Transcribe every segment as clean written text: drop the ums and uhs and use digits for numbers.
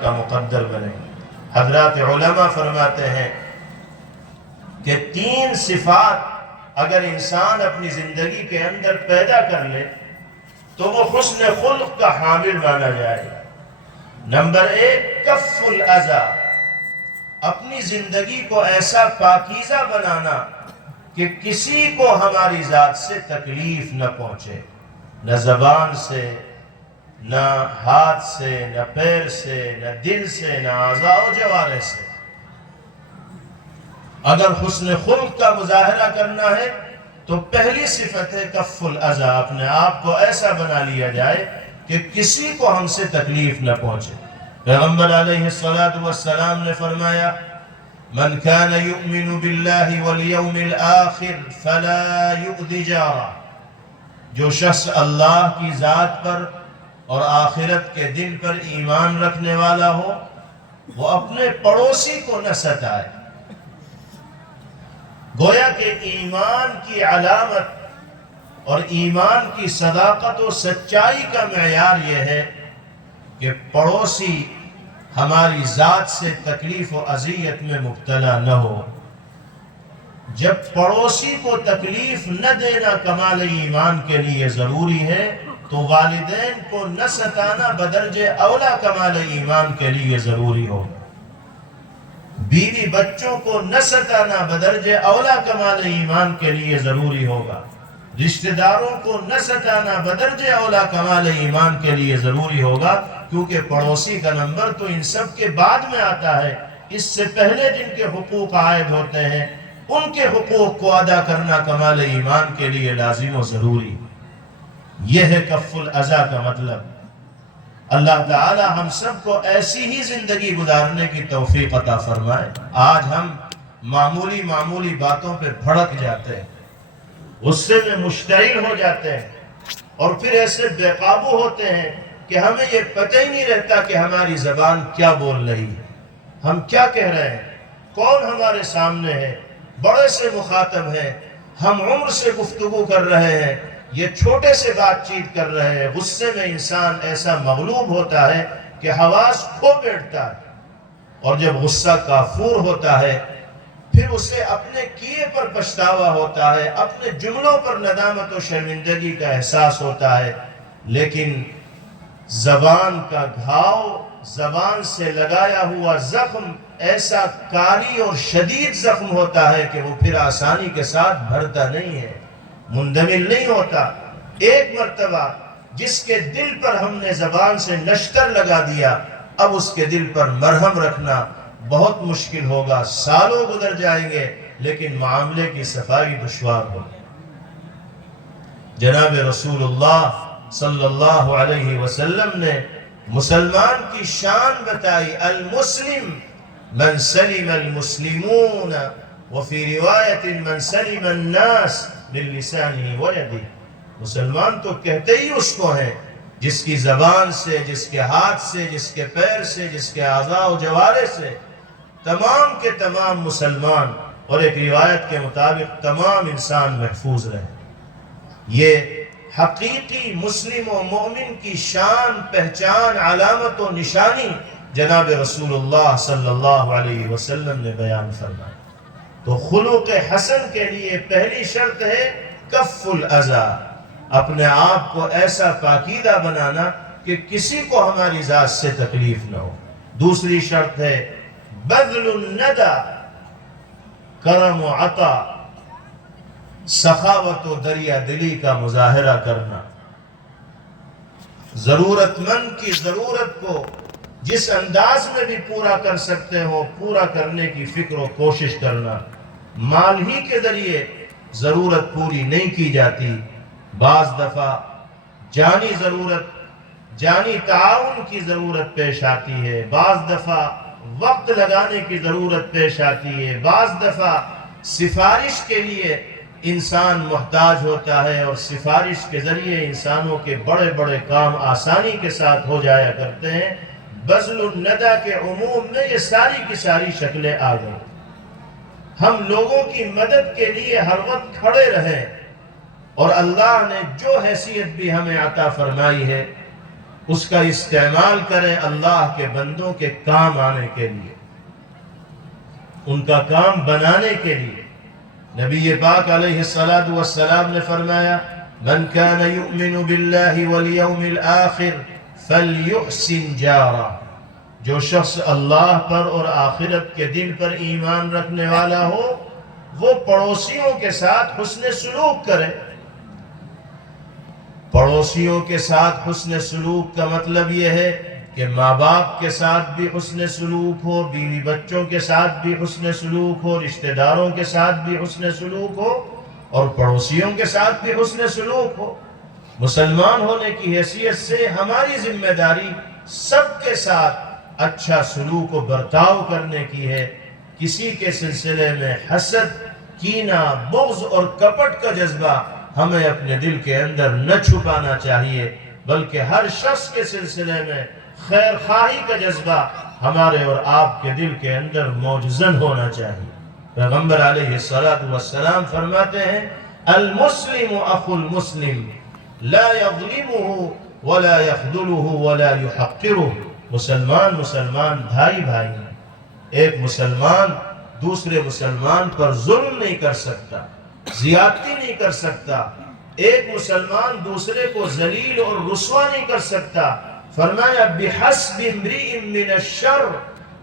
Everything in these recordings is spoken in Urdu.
کا مقدر بنے۔ حضرات علماء فرماتے ہیں کہ 3 صفات اگر انسان اپنی زندگی کے اندر پیدا کر لے تو وہ حسن خلق کا حامل مانا جائے گا۔ نمبر 1، کف الاذی، اپنی زندگی کو ایسا پاکیزہ بنانا کہ کسی کو ہماری ذات سے تکلیف نہ پہنچے، نہ زبان سے، نہ ہاتھ سے، نہ پیر سے، نہ دل سے، نہ اعضاء و جوارح سے۔ اگر حسن خلق کا مظاہرہ کرنا ہے تو پہلی صفت ہے کف الاذی، اپنے آپ کو ایسا بنا لیا جائے کہ کسی کو ہم سے تکلیف نہ پہنچے۔ پیغمبر علیہ السلام نے فرمایا من كان يؤمن بالله واليوم الآخر فلا يؤذي جاره، جو شخص اللہ کی ذات پر اور آخرت کے دن پر ایمان رکھنے والا ہو وہ اپنے پڑوسی کو نہ ستائے۔ گویا کہ ایمان کی علامت اور ایمان کی صداقت و سچائی کا معیار یہ ہے کہ پڑوسی ہماری ذات سے تکلیف و اذیت میں مبتلا نہ ہو۔ جب پڑوسی کو تکلیف نہ دینا کمال ایمان کے لیے ضروری ہے تو والدین کو نہ ستانا بدرجہ اولا کمال ایمان کے لیے ضروری ہو۔ بیوی بچوں کو نہ ستانا بدرجہ اولا کمال ایمان کے لیے ضروری ہوگا۔ رشتہ داروں کو نہ ستانا بدرجہ اولا کمال ایمان کے لیے ضروری ہوگا، کیونکہ پڑوسی کا نمبر تو ان سب کے بعد میں آتا ہے۔ اس سے پہلے جن کے حقوق عائد ہوتے ہیں ان کے حقوق کو ادا کرنا کمال ایمان کے لیے لازم و ضروری۔ یہ ہے کف الاذی کا مطلب۔ اللہ تعالی ہم سب کو ایسی ہی زندگی گزارنے کی توفیق عطا فرمائے۔ آج ہم معمولی باتوں پہ بھڑک جاتے ہیں، غصے میں مشتعل ہو جاتے ہیں اور پھر ایسے بے قابو ہوتے ہیں کہ ہمیں یہ پتہ ہی نہیں رہتا کہ ہماری زبان کیا بول رہی ہے، ہم کیا کہہ رہے ہیں، کون ہمارے سامنے ہے، بڑے سے مخاطب ہے، ہم عمر سے گفتگو کر رہے ہیں، یہ چھوٹے سے بات چیت کر رہے ہیں۔ غصے میں انسان ایسا مغلوب ہوتا ہے کہ حواس کھو بیٹھتا ہے، اور جب غصہ کافور ہوتا ہے پھر اسے اپنے کیے پر پچھتاوا ہوتا ہے، اپنے جملوں پر ندامت و شرمندگی کا احساس ہوتا ہے۔ لیکن زبان کا گھاؤ، زبان سے لگایا ہوا زخم ایسا کاری اور شدید زخم ہوتا ہے کہ وہ پھر آسانی کے ساتھ بھرتا نہیں ہے، مندمل نہیں ہوتا۔ ایک مرتبہ جس کے دل پر ہم نے زبان سے نشتر لگا دیا، اب اس کے دل پر مرہم رکھنا بہت مشکل ہوگا، سالوں گزر جائیں گے لیکن معاملے کی صفائی دشوار ہوگی۔ جناب رسول اللہ صلی اللہ علیہ وسلم نے مسلمان کی شان بتائی، المسلم من سلم المسلمون وفی روایت من سلم الناس من لسانه ویده۔ مسلمان تو کہتے ہی اس کو ہیں جس کی زبان سے، جس کے ہاتھ سے، جس کے پیر سے، جس کے اعضاء و جوارح سے تمام کے تمام مسلمان، اور ایک روایت کے مطابق تمام انسان محفوظ رہے۔ یہ حقیقی مسلم و مومن کی شان، پہچان، علامت و نشانی جناب رسول اللہ صلی اللہ علیہ وسلم نے بیان فرمائی۔ تو خلق حسن کے لیے پہلی شرط ہے کف الاذی، اپنے آپ کو ایسا پاکیزہ بنانا کہ کسی کو ہماری ذات سے تکلیف نہ ہو۔ دوسری شرط ہے بذل الندی، کرم و عطا، سخاوت و دریا دلی کا مظاہرہ کرنا، ضرورت مند کی ضرورت کو جس انداز میں بھی پورا کر سکتے ہو پورا کرنے کی فکر و کوشش کرنا۔ مال ہی کے ذریعے ضرورت پوری نہیں کی جاتی، بعض دفعہ جانی ضرورت، جانی تعاون کی ضرورت پیش آتی ہے، بعض دفعہ وقت لگانے کی ضرورت پیش آتی ہے، بعض دفعہ سفارش کے لیے انسان محتاج ہوتا ہے، اور سفارش کے ذریعے انسانوں کے بڑے بڑے کام آسانی کے ساتھ ہو جایا کرتے ہیں۔ بذل الندی کے عموم میں یہ ساری کی ساری شکلیں آ گئی۔ ہم لوگوں کی مدد کے لیے ہر وقت کھڑے رہیں، اور اللہ نے جو حیثیت بھی ہمیں عطا فرمائی ہے اس کا استعمال کریں اللہ کے بندوں کے کام آنے کے لیے، ان کا کام بنانے کے لیے۔ نبی پاک علیہ الصلاۃ والسلام نے فرمایا من كان يؤمن بالله واليوم الآخر فليحسن جارہ، جو شخص اللہ پر اور آخرت کے دن پر ایمان رکھنے والا ہو وہ پڑوسیوں کے ساتھ حسن سلوک کرے۔ پڑوسیوں کے ساتھ حسن سلوک کا مطلب یہ ہے کہ ماں باپ کے ساتھ بھی حسن سلوک ہو، بیوی بچوں کے ساتھ بھی حسن سلوک ہو، رشتہ داروں کے ساتھ بھی حسن سلوک ہو، اور پڑوسیوں کے ساتھ بھی حسن سلوک ہو۔ مسلمان ہونے کی حیثیت سے ہماری ذمہ داری سب کے ساتھ اچھا سلوک و برتاؤ کرنے کی ہے۔ کسی کے سلسلے میں حسد، کینہ، بغض اور کپٹ کا جذبہ ہمیں اپنے دل کے اندر نہ چھپانا چاہیے، بلکہ ہر شخص کے سلسلے میں خیر خواہی کا جذبہ ہمارے اور آپ کے دل کے اندر موجزن ہونا چاہیے۔ پیغمبر علیہ السلام فرماتے ہیں المسلم اخو المسلم لا يظلمه ولا يخذله ولا يحقره، مسلمان بھائی ہیں، ایک مسلمان دوسرے مسلمان پر ظلم نہیں کر سکتا، زیادتی نہیں کر سکتا، ایک مسلمان دوسرے کو ذلیل اور رسوا نہیں کر سکتا۔ فرمایا بحسب امرئ من الشر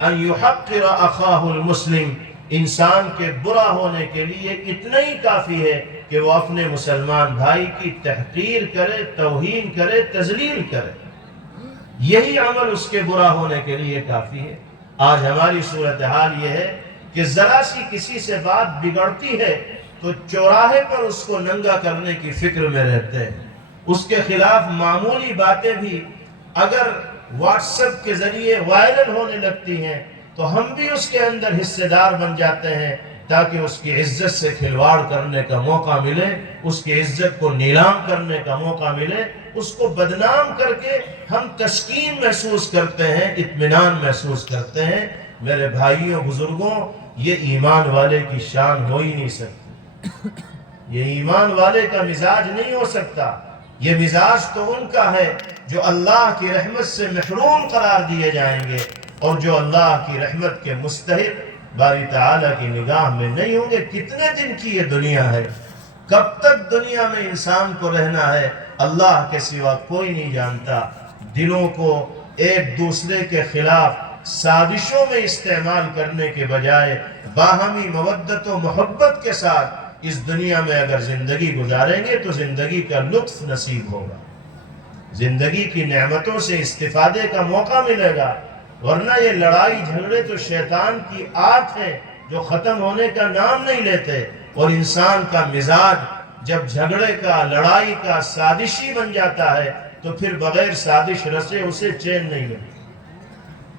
ان يحقر اخاه المسلم، انسان کے برا ہونے کے لیے اتنا ہی کافی ہے کہ وہ اپنے مسلمان بھائی کی تحقیر کرے، توہین کرے، تذلیل کرے، یہی عمل اس کے برا ہونے کے لیے کافی ہے۔ آج ہماری صورتحال یہ ہے کہ ذرا سی کسی سے بات بگڑتی ہے تو چوراہے پر اس کو ننگا کرنے کی فکر میں رہتے ہیں۔ اس کے خلاف معمولی باتیں بھی اگر واٹس ایپ کے ذریعے وائرل ہونے لگتی ہیں تو ہم بھی اس کے اندر حصے دار بن جاتے ہیں، تاکہ اس کی عزت سے کھلواڑ کرنے کا موقع ملے، اس کی عزت کو نیلام کرنے کا موقع ملے، اس کو بدنام کر کے ہم تسکین محسوس کرتے ہیں، اطمینان محسوس کرتے ہیں۔ میرے بھائیوں بزرگوں، یہ ایمان والے کی شان ہو ہی نہیں سکتی، یہ ایمان والے کا مزاج نہیں ہو سکتا۔ یہ مزاج تو ان کا ہے جو اللہ کی رحمت سے محروم قرار دیے جائیں گے، اور جو اللہ کی رحمت کے مستحق باری تعالیٰ کی نگاہ میں نہیں ہوں گے۔ کتنے دن کی یہ دنیا ہے، کب تک دنیا میں انسان کو رہنا ہے، اللہ کے سوا کوئی نہیں جانتا۔ دلوں کو ایک دوسرے کے خلاف سازشوں میں استعمال کرنے کے بجائے باہمی مودت و محبت کے ساتھ اس دنیا میں اگر زندگی گزاریں گے تو زندگی کا لطف نصیب ہوگا، زندگی کی نعمتوں سے استفادے کا موقع ملے گا۔ ورنہ یہ لڑائی جھگڑے تو شیطان کی آت ہے جو ختم ہونے کا نام نہیں لیتے، اور انسان کا مزاج جب جھگڑے کا، لڑائی کا، سازشی بن جاتا ہے تو پھر بغیر سازش رسے اسے چین نہیں ملتا،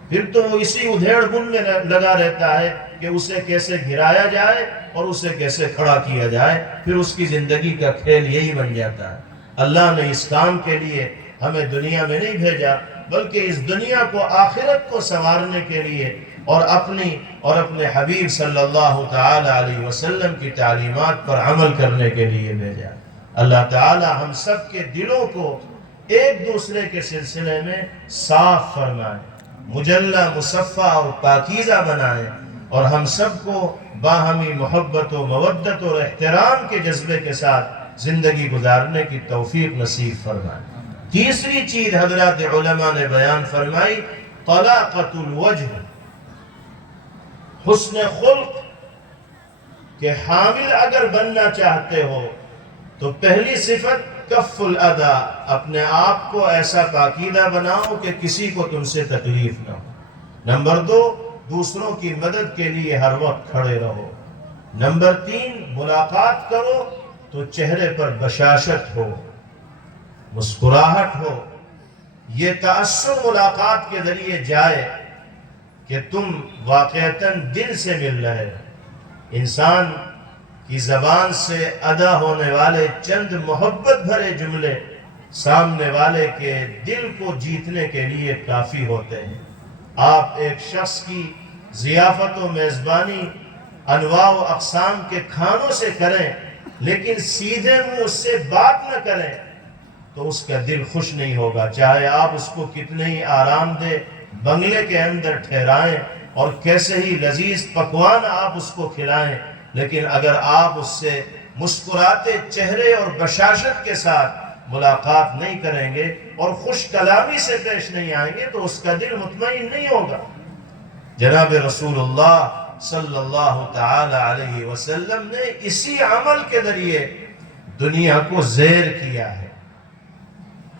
پھر تو وہ اسی ادھیڑ بن میں لگا رہتا ہے کہ اسے کیسے گرایا جائے اور اسے کیسے کھڑا کیا جائے، پھر اس کی زندگی کا کھیل یہی بن جاتا ہے۔ اللہ نے اس کام کے لیے ہمیں دنیا میں نہیں بھیجا، بلکہ اس دنیا کو آخرت کو سنوارنے کے لیے اور اپنی اور اپنے حبیب صلی اللہ تعالی علیہ وسلم کی تعلیمات پر عمل کرنے کے لیے بھیجا۔ اللہ تعالی ہم سب کے دلوں کو ایک دوسرے کے سلسلے میں صاف فرمائے، مجلہ، مصفہ اور پاکیزہ بنائے، اور ہم سب کو باہمی محبت و مودت اور احترام کے جذبے کے ساتھ زندگی گزارنے کی توفیق نصیب فرمائے۔ تیسری چیز حضرات علماء نے بیان فرمائی طلاقۃ الوجہ، حسن خلق کے حامل اگر بننا چاہتے ہو تو پہلی صفت کف الاذی، اپنے آپ کو ایسا پاکیزہ بناؤ کہ کسی کو تم سے تکلیف نہ ہو۔ نمبر 2، دوسروں کی مدد کے لیے ہر وقت کھڑے رہو۔ نمبر 3، ملاقات کرو تو چہرے پر بشاشت ہو، مسکراہٹ ہو، یہ تأثر ملاقات کے ذریعے جائے کہ تم واقعتاً دل سے مل رہے ہو۔ انسان کی زبان سے ادا ہونے والے چند محبت بھرے جملے سامنے والے کے دل کو جیتنے کے لیے کافی ہوتے ہیں۔ آپ ایک شخص کی ضیافت و میزبانی انواع و اقسام کے کھانوں سے کریں، لیکن سیدھے منہ اس سے بات نہ کریں، تو اس کا دل خوش نہیں ہوگا، چاہے آپ اس کو کتنے ہی آرام دہ بنگلے کے اندر ٹھہرائیں اور کیسے ہی لذیذ پکوان آپ اس کو کھلائیں، لیکن اگر آپ اس سے مسکراتے چہرے اور بشاشت کے ساتھ ملاقات نہیں کریں گے اور خوش کلامی سے پیش نہیں آئیں گے تو اس کا دل مطمئن نہیں ہوگا۔ جناب رسول اللہ صلی اللہ تعالی علیہ وسلم نے اسی عمل کے ذریعے دنیا کو زیر کیا ہے،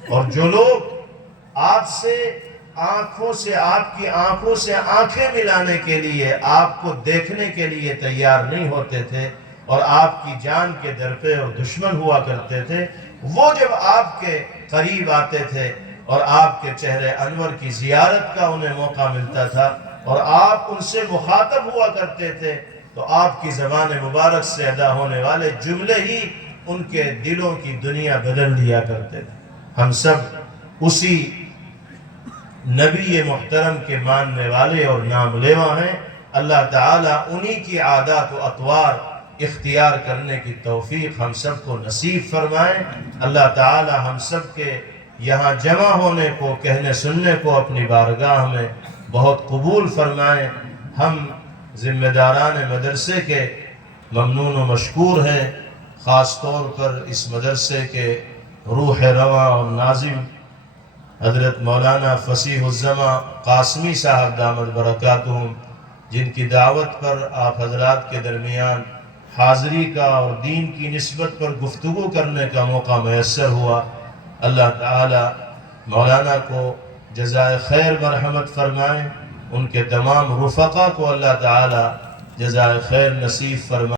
اور جو لوگ آپ سے آپ کی آنکھوں سے آنکھیں ملانے کے لیے، آپ کو دیکھنے کے لیے تیار نہیں ہوتے تھے اور آپ کی جان کے درپے اور دشمن ہوا کرتے تھے، وہ جب آپ کے قریب آتے تھے اور آپ کے چہرے انور کی زیارت کا انہیں موقع ملتا تھا اور آپ ان سے مخاطب ہوا کرتے تھے تو آپ کی زبان مبارک سے ادا ہونے والے جملے ہی ان کے دلوں کی دنیا بدل دیا کرتے تھے۔ ہم سب اسی نبی محترم کے ماننے والے اور نام لیوا ہیں۔ اللہ تعالیٰ انہی کی عادات و اطوار اختیار کرنے کی توفیق ہم سب کو نصیب فرمائیں۔ اللہ تعالیٰ ہم سب کے یہاں جمع ہونے کو، کہنے سننے کو اپنی بارگاہ میں بہت قبول فرمائیں۔ ہم ذمہ داران مدرسے کے ممنون و مشکور ہیں، خاص طور پر اس مدرسے کے روح رواں اور ناظم حضرت مولانا فصیح الزماں قاسمی صاحب دامت برکاتہم، جن کی دعوت پر آپ حضرات کے درمیان حاضری کا اور دین کی نسبت پر گفتگو کرنے کا موقع میسر ہوا۔ اللہ تعالی مولانا کو جزائے خیر مرحمت فرمائیں، ان کے تمام رفقا کو اللہ تعالی جزائے خیر نصیب فرمائیں۔